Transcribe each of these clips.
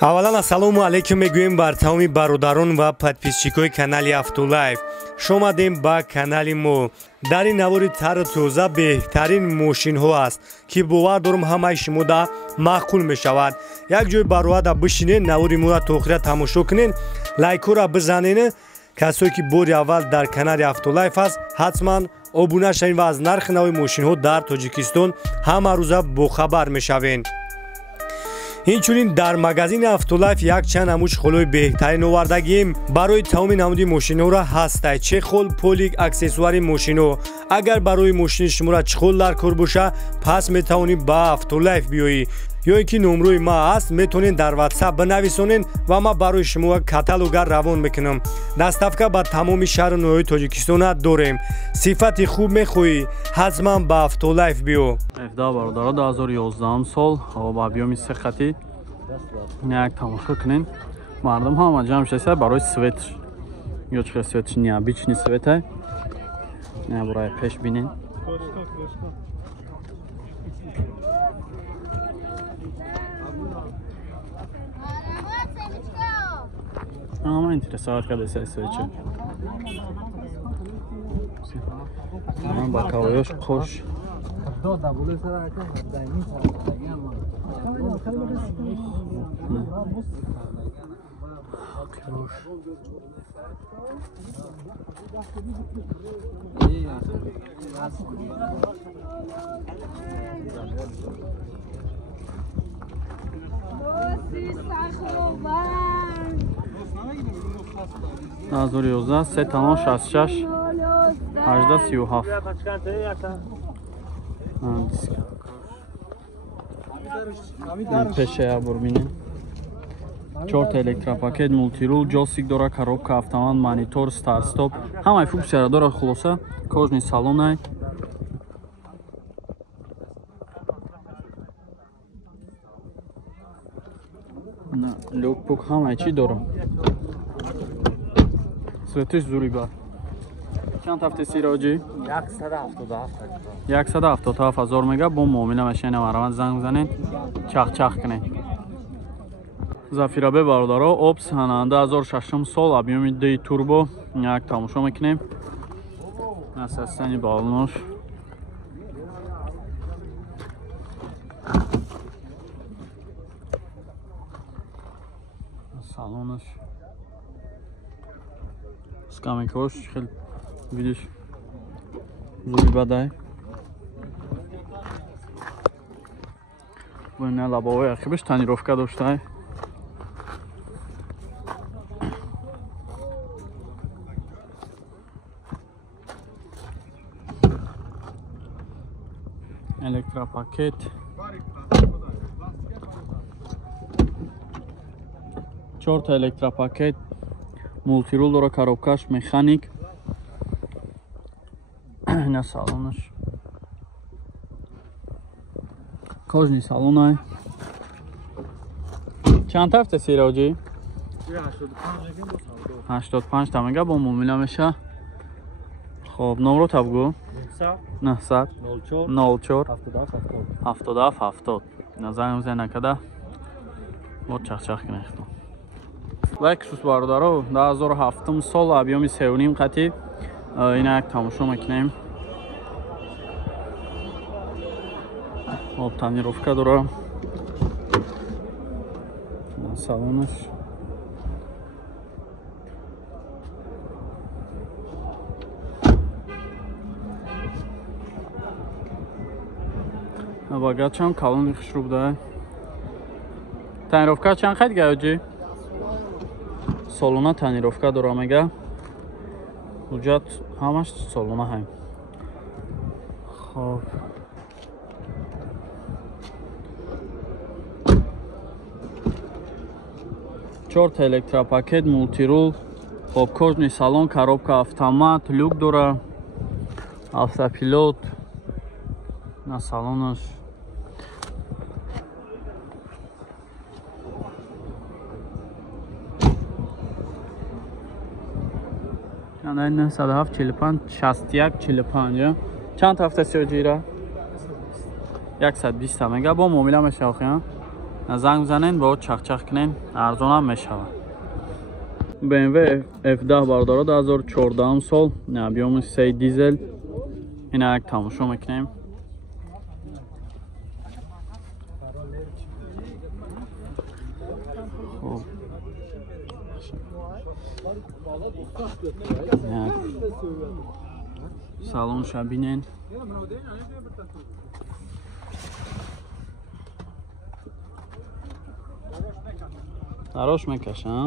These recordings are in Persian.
аввалан ассалому алайкум мегӯем бар тамоми бародарон ва подписчикои канали Автолайф. шомадем ба канали мо. дар ин навори тару тоза беҳтарин мошинҳо аст ки бовар дорам ҳамаи шумода маъқул мешавад. як ҷой барояда бишинен, навори моро то охира тамошо кунен, лайкора бизанен. касое ки бори аввал дар канали Автолайф аст, ҳатман обуна шавен ва аз нархи нави мошинҳо дар Тоҷикистон ҳама рӯза бохабар мешавен. инчунин дар магазини Автолайф якчанд намуд холҳои беҳтарин овардагием барои тамоми намуди мошинҳоро ҳастай. чехол, полик, аксессуари мошинҳо. агар барои мошини шуморо чихол дар кор боша, пас метавонӣ ба Автолайф биёӣ. ё ин ки номрои ма аст, метавонед дар WhatsApp бинависонед ва ма барои шумо каталога равон мекунам. доставка ба тамоми шаҳру ноҳияи Тоҷикистона дорем. сифати хуб мехоҳӣ, ҳатман ба Автолайф биё. 17 бародаро 2011 сол ба объёми 3 хати як тамошо кунен. мардум ҳама ҷамъ шаста барои светр ё чихел светр необычный светр не бурая пеш бинен. Ама интересовать, когда се свече. Ам бакалош кош. Назор 11 3 талон 66 18 37 пеша бурбинен 4 электропакет мультирул джойстик дора, коробка автомат, монитор, старт стоп, ҳамаи функсияро дора. хулоса кожни салонай лёкпук ҳамаи чӣ дора. светиш зуриба чанд ҳафта сироҷи 177,000 мега бо муомила машина мараван занг бизанед, чах кунед. зафирабе бародаро опс 2006 сол объёми D турбо як тамошо мекунем. насастани балнош салонаш скамикош хел видиш зурибадай вона лабовой ахибаш танировка доштай. электропакет чорта электропакет мультирул дора, коробкаш механик. на салонаш кожни салонай чанд ҳафта сироҷи 85 тамага бо муомила меша. хоб номро табгӯ 900 04 77 назар мезана када бо чахчах кунехтон. лайк шус бародаро 2007 сол объёми 3.5 қати ина як тамошо мекунем. об танировка дора на салонаш багачам калони хушруб дай. танировка чанд қайд гаёҷи солона танировка дора мега. ҳуҷҷат ҳамаш солона ҳаем. хоб чорта электропакет мультирул, хоб кожни салон, коробка автомат, люк дора, автопилот на салонаш. Чанд 107 45 61 45 чанд ҳафта сиёҷира 120 мега бо муомила мешавхем. زنگ بزنین با چخ کنین ارزان هم میشود. BMW F10 برداره 2014 سال بیوم 3 دیزل. این یک تماشا میکنیم. خب سالن شبینین. دراش میکشه نه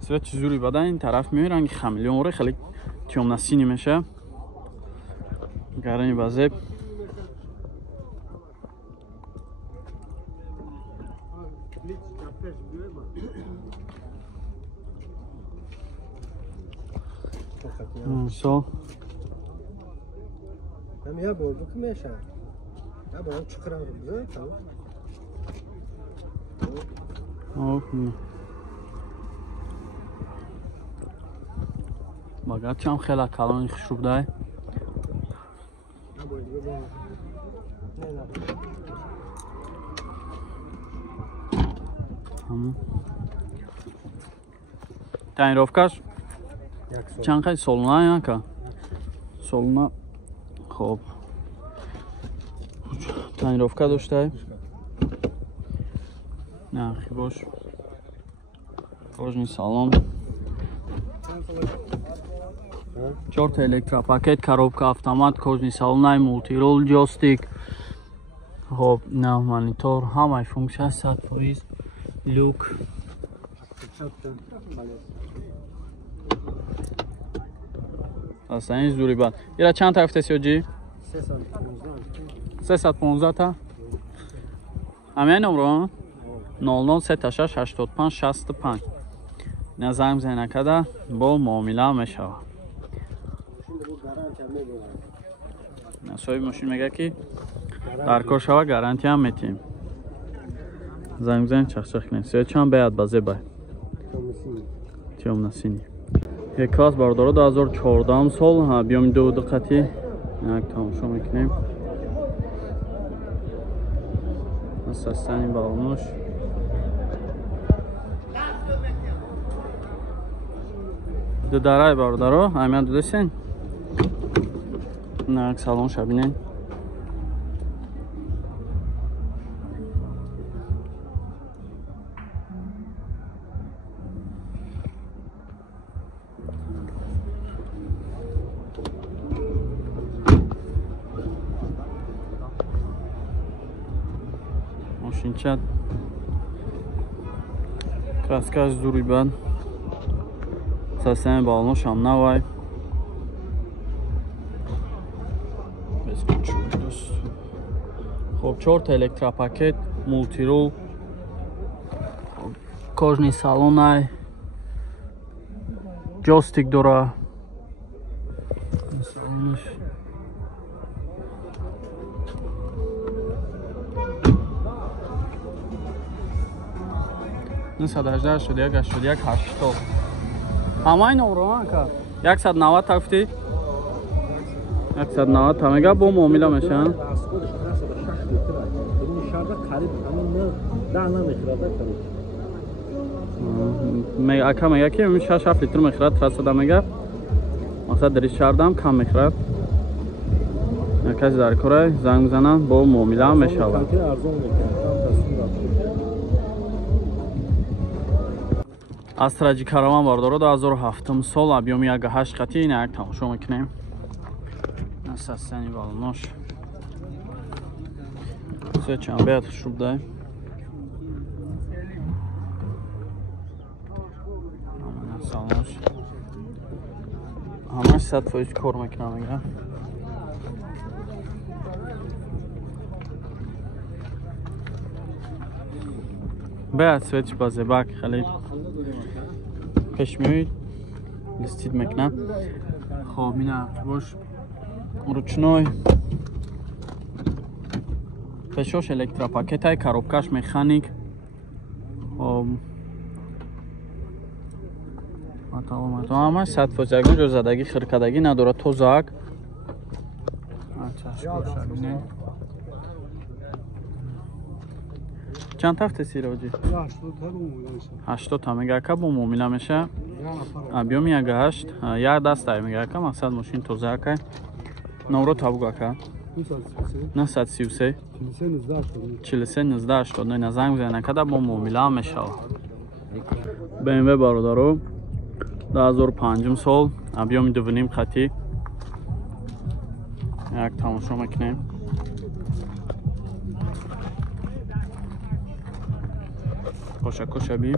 سویت چیزوری بده این طرف میره رنگ خمیلیون خیلی تیوم نسینی میشه گرانی بازه سو نمیه بردو که میشه نه باید چکرم رو بیاره باید هم خیلی کلانی خشوب دای تعییرافکش چند خیلی سولنا یا که سولنا خب تعییرافکه داشته نه خیلی باش کожний салон 4 электропакет коробка автомат кожний салон мультирол джойстик خب نه монитор همه فункция 100% люк اصلا زوری بعد اینا چند تا گفته سیوجی 315 تا همین نمره 00368565 نظام زنه کده با معامله میشه صاحب ماشین میگه که در کار شوه گارانتی هم میتیم زنگ زن چخ کنیم سیاه چند باید بازه باید تیوم نسینی یک کلاس برداره 2014 سال بیام دو دقیقتی یک تماشا میکنیم اساستانی بالونش دو درای برداره همین دو دستین نه سالن شبینین ماشینچت краскаш дури бад састани балонош ҳам навай хоб 4 электропакет мултирол кожни салонай джойстик дора این 118 شد 181 80 همه این نمره که 190 تفتی 190 تا میگه با معامله میشه میگه اکا میگه که 6 7 لیتر میخورد فرستاده میگه مقصد در شهر هم کم میخورد کسی در کره زنگ زنن با معامله میشه استراجی کاروان برداره 2007 سال объем 1.8 قطعی این یک تماشا میکنیم نسستنی بالوناش سه چند بیاد خشوب دای سالانش همش 100% کار میکنم میگه بیاد سویچ بازه بک خیلی پیش میوید لیستید میکنم خب این باش ручной пешош электропакетай коробкаш механик ҳамаш 100% ҷозадагӣ хиркадагӣ надорад тозак چند هفته سیراجی؟ 80 تا میگه که با مومیلا میشه بیام یک هشت یک دست تایی میگه که مقصد ماشین توزه که نورو تابگو که 933 43 19 89 زنگ بزنه که با مومیلا میشه BMW برادرو 2005 سال بیام دوونیم خطی یک تماشا میکنیم کوشا بی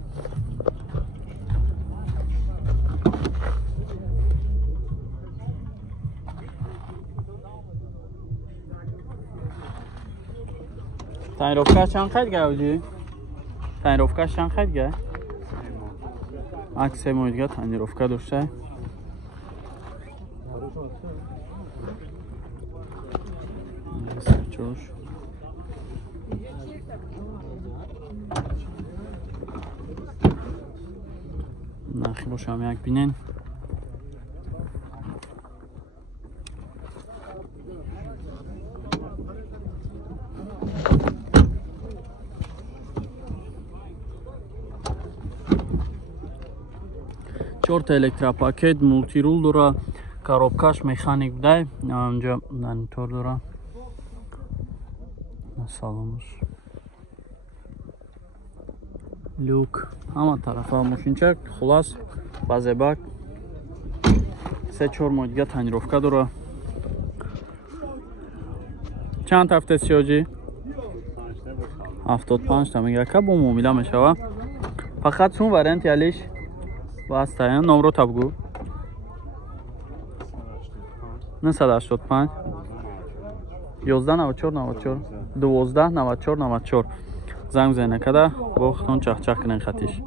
تایروفکا چند خیلی گوجی؟ تایروفکا چند خیلی گه؟ عکس مویدگاه تایروفکا داشته سرچوش نخی باشم یک بینین چهار تا الکتراپاکت مولتی رول داره коробкаш механик будай اینجا اینطور داره سلامش люк همه طرفا ماشینچک خلاص базебак 3-4 ماه دیگه تنیروفکا داره چند هفته سیاجی 75 تا میگه که با مومیلا میشوه فقط چون وارنت یالیش واسطه نمرو تابگو 985 11 94 94 12 94 94 زنگ بزنید که با خودتون چخ کنین خطیش